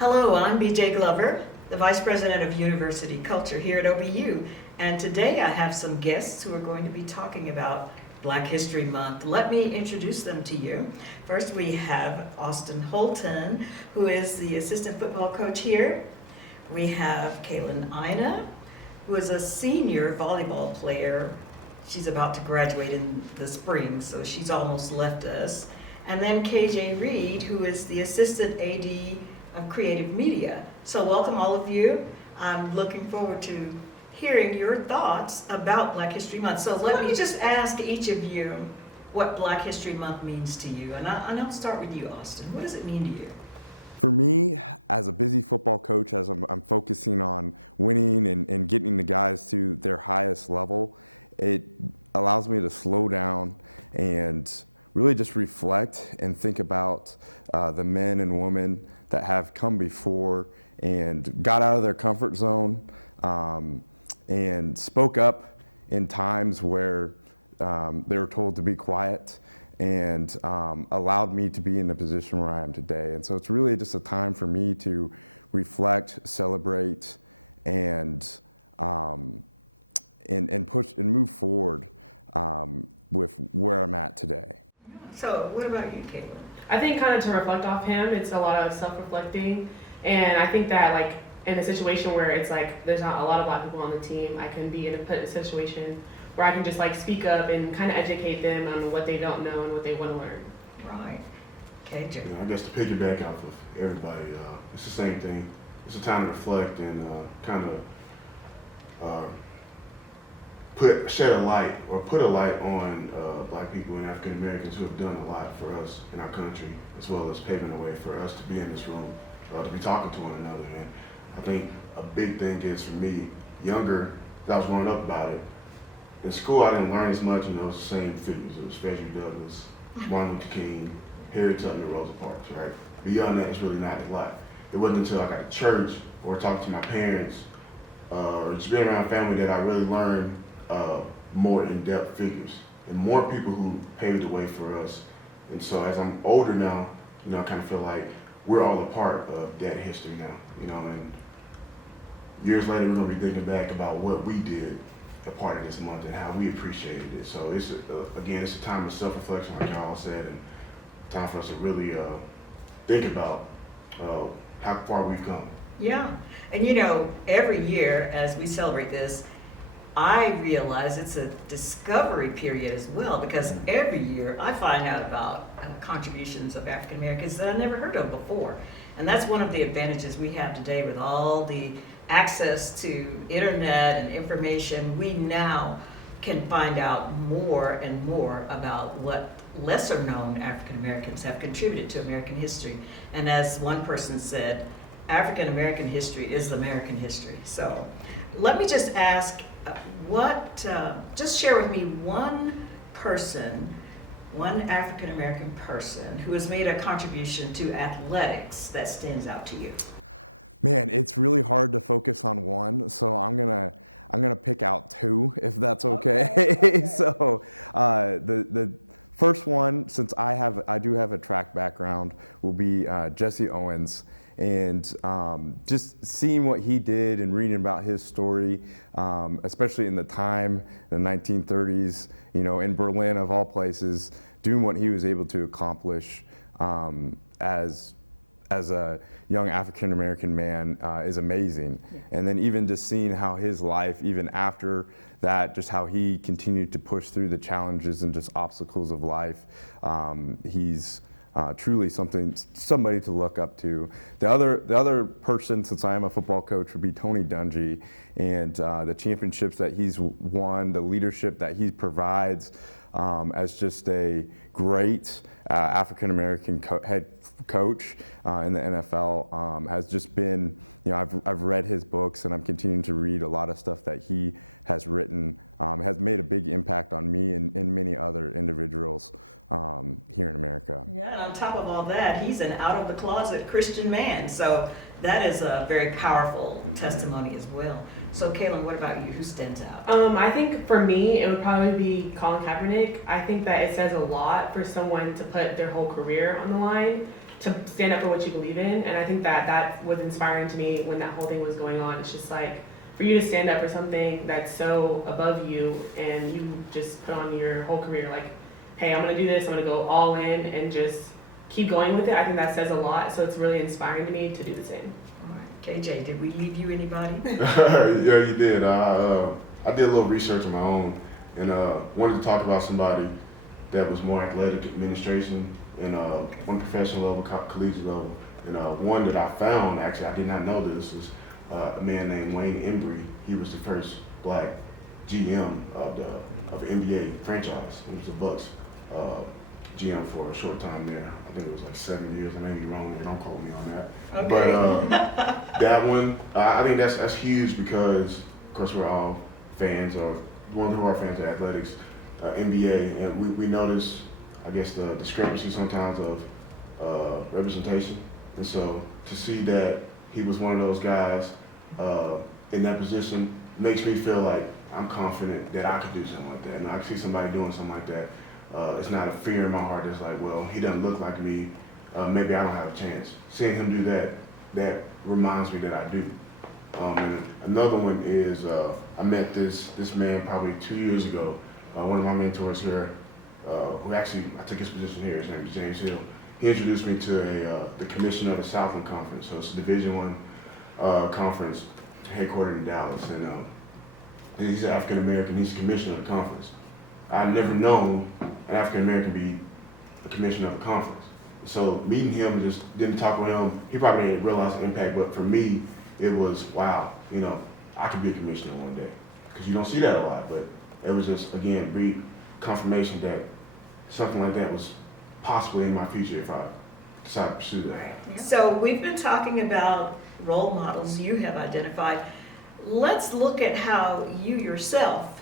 Hello, I'm BJ Glover, the Vice President of University Culture here at OBU, and today I have some guests who are going to be talking about Black History Month. Let me introduce them to you. First, we have Austin Holton, who is the assistant football coach here. We have Kaelyn Ina, who is a senior volleyball player. She's about to graduate in the spring, so she's almost left us. And then KJ Reid, who is the assistant AD of Creative Media. So welcome all of you. I'm looking forward to hearing your thoughts about Black History Month. So let me just ask each of you what Black History Month means to you. And I'll start with you, Austin. What does it mean to you? For me, as a busy football coach, as I'm focusing on winning and getting the guys to their highest level, it allows me to slow down and really just reflect and think about the men and women that have come before and got out of their comfort zone and spoke up in times where they were told to be quiet and allowed me to be in the position where I am today. And so it's really just a time for me to reflect, celebrate, and push and move forward with where I'm at today. So what about you, Kaelyn? I think kind of to reflect off him, it's a lot of self-reflecting, and I think that like in a situation where it's like there's not a lot of Black people on the team, I can be put in a situation where I can just like speak up and kind of educate them on what they don't know and what they want to learn. Right. KJ. Yeah, I guess to piggyback off of everybody, it's the same thing. It's a time to reflect and kind of put a light on Black people and African Americans who have done a lot for us in our country, as well as paving the way for us to be in this room, to be talking to one another. And I think a big thing is for me, younger, as I was growing up about it, in school I didn't learn as much, it was the same figures. It was Frederick Douglass, Martin Luther King, Harriet Tubman, and Rosa Parks, right? Beyond that, it's really not a lot. It wasn't until I got to church or talking to my parents or just being around family that I really learned more in-depth figures and more people who paved the way for us. And so as I'm older now, I kind of feel like we're all a part of that history now, and years later we're gonna be thinking back about what we did a part of this month and how we appreciated it. So it's it's a time of self-reflection, like y'all said, and time for us to really think about how far we've come. Yeah, and every year as we celebrate this, I realize it's a discovery period as well, because every year I find out about contributions of African Americans that I never heard of before. And that's one of the advantages we have today with all the access to internet and information. We now can find out more and more about what lesser known African Americans have contributed to American history. And as one person said, African American history is American history. So let me just ask, just share with me one African American person who has made a contribution to athletics that stands out to you. Man, it's really hard to focus on one, so I'm gonna pick out two, if that's okay. Okay. So the first one, since I do have a track background, will be Jesse Owens. And just seeing what he did and reading about his story, especially in the time, the 1930s, in Berlin of all places, doing what he was able to accomplish as a young African American man is amazing. Yeah. And then even just seeing how his life, even after that, just how he continued to push through the challenges and just obstacles of life, he's truly somebody to look up to. The other person, since I am a football coach, would be Tony Dungy, and the championships that he's won, the leadership that he provides as just a great African American head coach in the NFL has just been. I've read his books, and I'm continuing to read a lot of stuff that he has written. Has made a big impact on me and many other individuals here in America. Yeah, and on top of all that, he's an out-of-the-closet Christian man, so that is a very powerful testimony as well. So Kaelyn, what about you? Who stands out? I think for me, it would probably be Colin Kaepernick. I think that it says a lot for someone to put their whole career on the line to stand up for what you believe in. And I think that was inspiring to me when that whole thing was going on. It's just like, for you to stand up for something that's so above you and you just put on your whole career, like, hey, I'm gonna do this, I'm gonna go all in and just keep going with it. I think that says a lot. So it's really inspiring to me to do the same. All right. KJ, did we leave you anybody? Yeah, you did. I did a little research on my own and wanted to talk about somebody that was more athletic administration and one professional level, collegiate level. And one that I found, actually, I did not know this, is a man named Wayne Embry. He was the first black GM of the NBA franchise. He was the Bucks GM for a short time there. I think it was like 7 years. I may be wrong. Don't quote me on that. Okay. But that one, I think that's huge because, of course, we're all fans, or one who are fans of athletics, NBA, and we notice, I guess, the discrepancy sometimes of representation. And so to see that he was one of those guys in that position makes me feel like I'm confident that I could do something like that. And I see somebody doing something like that. It's not a fear in my heart. It's like, well, he doesn't look like me. Maybe I don't have a chance. Seeing him do that reminds me that I do. And another one is I met this man probably 2 years ago. One of my mentors here, who actually I took his position here. His name is James Hill. He introduced me to the commissioner of the Southland Conference. So it's a Division I conference headquartered in Dallas. And he's African American. He's the commissioner of the conference. I'd never known an African American be the commissioner of a conference. So meeting him, just didn't talk with him. He probably didn't realize the impact, but for me, it was, wow, I could be a commissioner one day. Because you don't see that a lot, but it was just, again, brief confirmation that something like that was possibly in my future if I decide to pursue that. So we've been talking about role models you have identified. Let's look at how you yourself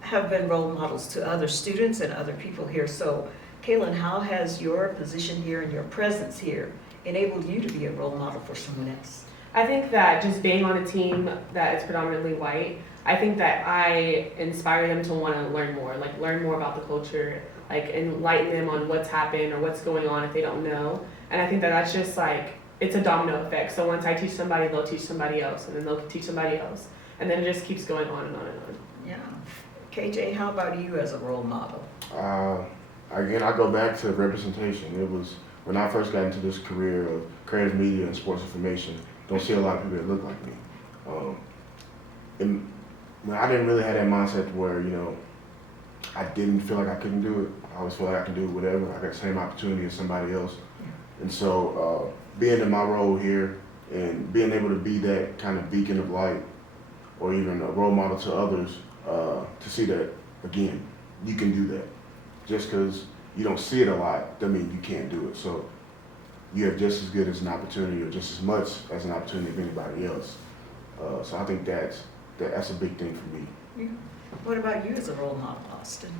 have been role models to other students and other people here. So Kaelyn, how has your position here and your presence here enabled you to be a role model for someone else? I think that just being on a team that is predominantly white, I think that I inspire them to want to learn more about the culture, like enlighten them on what's happened or what's going on if they don't know. And I think that that's just like, it's a domino effect. So once I teach somebody, they'll teach somebody else, and then they'll teach somebody else. And then it just keeps going on and on and on. Yeah. KJ, how about you as a role model? Again, I go back to representation. It was when I first got into this career of creative media and sports information, don't see a lot of people that look like me. And I didn't really have that mindset where, I didn't feel like I couldn't do it. I always feel like I can do whatever. I got the same opportunity as somebody else. And so being in my role here and being able to be that kind of beacon of light or even a role model to others, to see that, again, you can do that. Just because you don't see it a lot doesn't mean you can't do it. So you have just as good as an opportunity or just as much as an opportunity as anybody else. So I think that's a big thing for me. Yeah. What about you as a role model, Austin?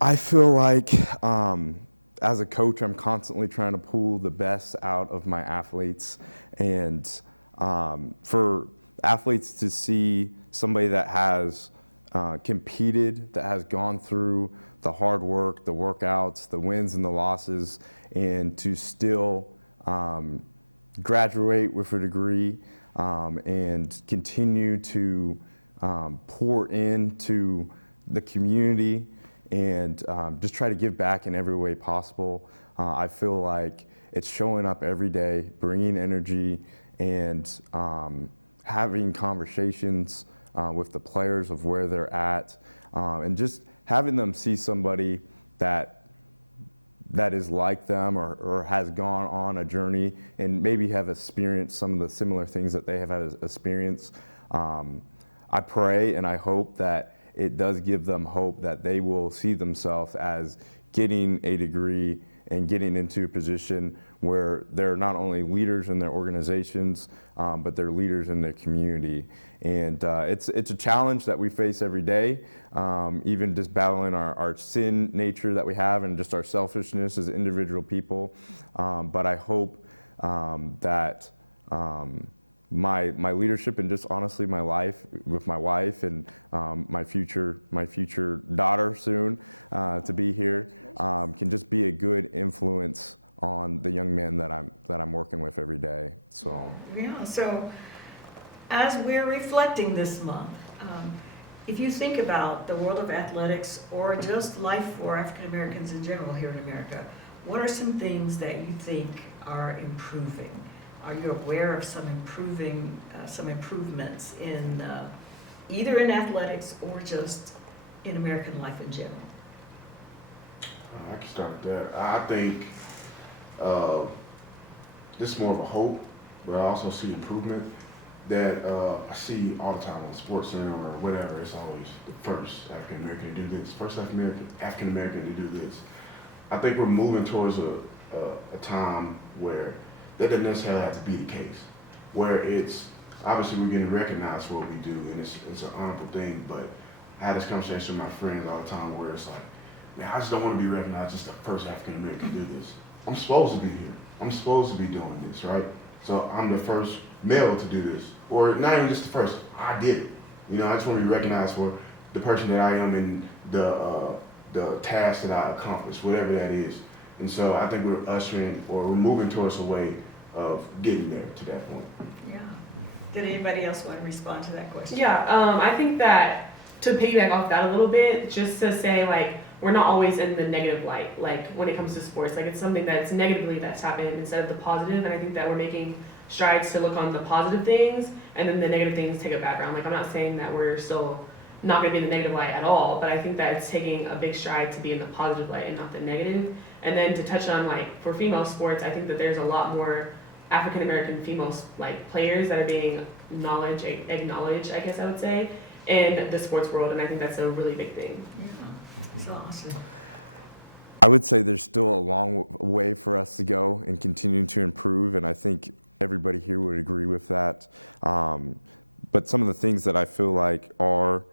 I feel like as a coach, I'm constantly trying to pull the best out of my athletes. And for athletes to see somebody that has competed, that has gone through the hard work, the workouts, the wins and the losses, and to still graduate with a degree and continue to pour into the community and just try to give back in every way possible. I feel like it's showing up every day, bringing energy and having conversations with the players of where they're at, and just having them see somebody that is like them or has gone on a journey and maybe have experienced some of the similar things that they have had experienced. I pray and I hope that it does give them hope that they will see themselves as getting a degree and getting into a position where they're not only leaders in their organizations, but they're leaders in their community. And it's a challenge that we face every day, even just battling our sin nature that we have and just our selfishness as individual people. But I hope that my leadership and just honestly my life with my wife and my future daughter soon to be here can just be a good influence on the young men that I'm working with every day. So Yeah, so as we're reflecting this month, if you think about the world of athletics or just life for African Americans in general here in America, what are some things that you think are improving? Are you aware of some improvements in either in athletics or just in American life in general? I can start with that. I think this is more of a hope, but I also see improvement that I see all the time on SportsCenter or whatever. It's always the first African American to do this, first African American to do this. I think we're moving towards a time where that doesn't necessarily have to be the case, where it's obviously we're getting recognized for what we do, and it's an honorable thing. But I had this conversation with my friends all the time where it's like, man, I just don't want to be recognized as the first African American to do this. I'm supposed to be here. I'm supposed to be doing this, right? So I'm the first male to do this, or not even just the first. I did it. You know, I just want to be recognized for the person that I am and the task that I accomplished, whatever that is. And so I think we're moving towards a way of getting there to that point. Yeah. Did anybody else want to respond to that question? Yeah, I think that to piggyback off that a little bit, just to say like we're not always in the negative light, like when it comes to sports, like it's something that's negatively that's happened instead of the positive, and I think that we're making strides to look on the positive things and then the negative things take a background. Like I'm not saying that we're still not going to be in the negative light at all, but I think that it's taking a big stride to be in the positive light and not the negative. And then to touch on like for female sports, I think that there's a lot more African American female like players that are being acknowledged, I guess I would say, in the sports world, and I think that's a really big thing. Yeah, that's awesome. I would say there's still a long way for us to go in continuing to improve, and I think everybody here would agree with that. But some of the things that I feel like are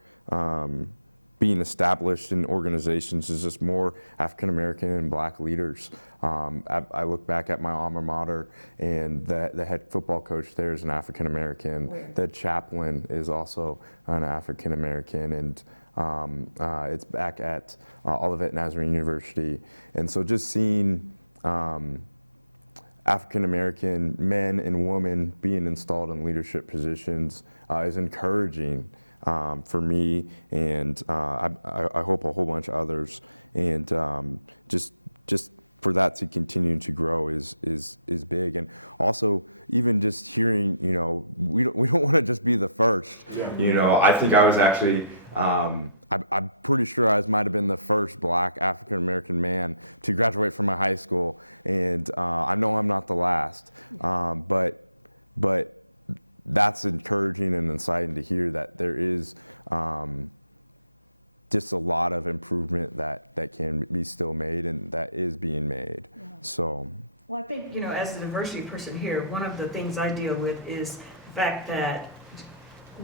being established in organizations is just more African American and Black leaders. I look back at my alma mater, and the head football coach there is an African American. The chaplain is also an African American, and it's back at Olivet Nazarene University. And so just seeing African American men and women being installed in leadership positions is encouraging for me, and I hope a whole bunch of others. And just for that to continue to grow is big. And also even just hearing, you know, we don't want to just be the first. Yeah. You know, I think I was actually I'm pretty sure I might have been the first Black African American man to graduate from my high school, and I know I'm not the last. But that's encouraging and exciting to hear that there is just a lot of improvement that can be still made and that is being made. Yeah. So. Well, I think, you know, as a diversity person here, one of the things I deal with is the fact that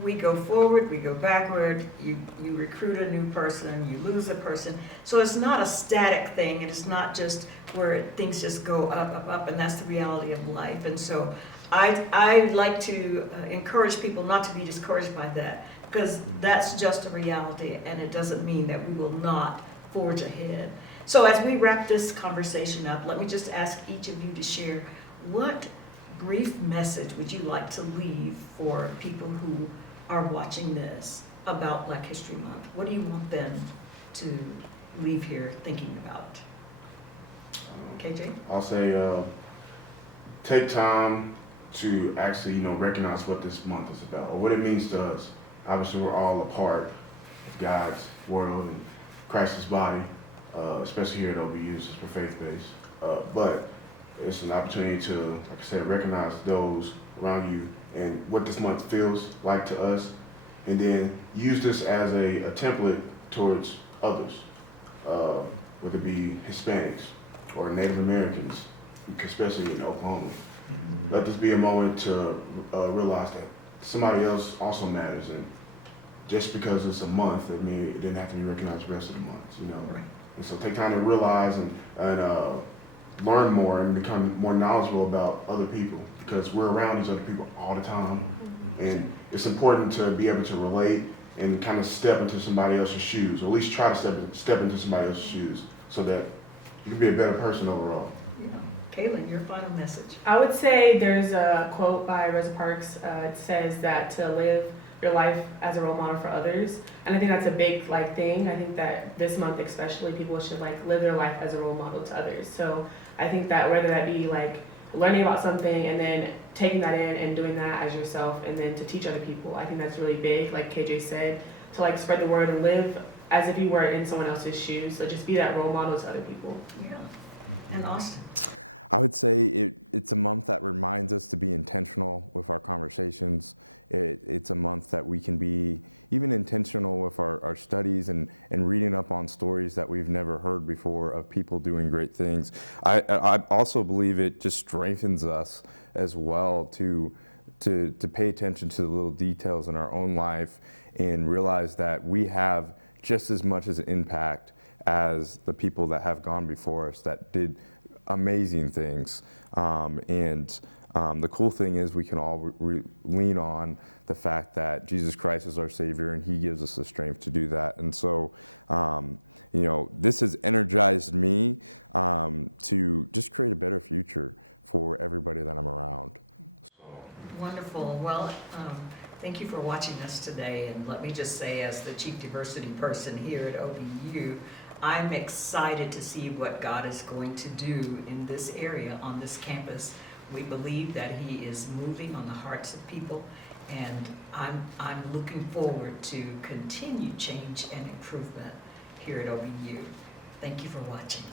we go forward, we go backward, you recruit a new person, you lose a person. So it's not a static thing, and it's not just where things just go up, and that's the reality of life. And so I like to encourage people not to be discouraged by that, because that's just a reality, and it doesn't mean that we will not forge ahead. So as we wrap this conversation up, let me just ask each of you to share what brief message would you like to leave for people who are watching this about Black History Month? What do you want them to leave here thinking about? KJ? I'll say take time to actually, you know, recognize what this month is about or what it means to us. Obviously, we're all a part of God's world and Christ's body, especially here at OBU, since we're faith-based. But it's an opportunity to, like I said, recognize those around you and what this month feels like to us, and then use this as a template towards others, whether it be Hispanics or Native Americans, especially in Oklahoma. Mm-hmm. Let this be a moment to realize that somebody else also matters, and just because it's a month, that means it didn't have to be recognized the rest of the months, you know. Right. And so take time to realize and learn more and become more knowledgeable about other people, because we're around these other people all the time. Mm-hmm. And it's important to be able to relate and kind of step into somebody else's shoes, or at least try to step into somebody else's shoes, so that you can be a better person overall. Yeah. Kaelyn, your final message. I would say there's a quote by Rosa Parks. It says that to live your life as a role model for others, and I think that's a big thing. I think that this month especially, people should live their life as a role model to others. So I think that whether that be learning about something and then taking that in and doing that as yourself, and then to teach other people, I think that's really big. Like KJ said, to spread the word and live as if you were in someone else's shoes. So just be that role model to other people. Yeah. And Austin. I would say it's a month that reminds us to be intentional with our conversations. It's a month that we can be even intentional with our studies and reading up on stories that we've never heard before of people doing great things. I also believe it just strengthens us as well to pay attention to the little details in our own life and realize that we have just as much as an impact as the people that have gone before us that did amazing things. The cool thing is we can all lean on the fact that Jesus Christ is our Savior and He gives us the strength to do that. And so, this has energized me to just create a better future for everybody that I'm around. Wonderful. Well, thank you for watching us today. And let me just say, as the Chief Diversity Person here at OBU, I'm excited to see what God is going to do in this area, on this campus. We believe that He is moving on the hearts of people, and I'm looking forward to continued change and improvement here at OBU. Thank you for watching.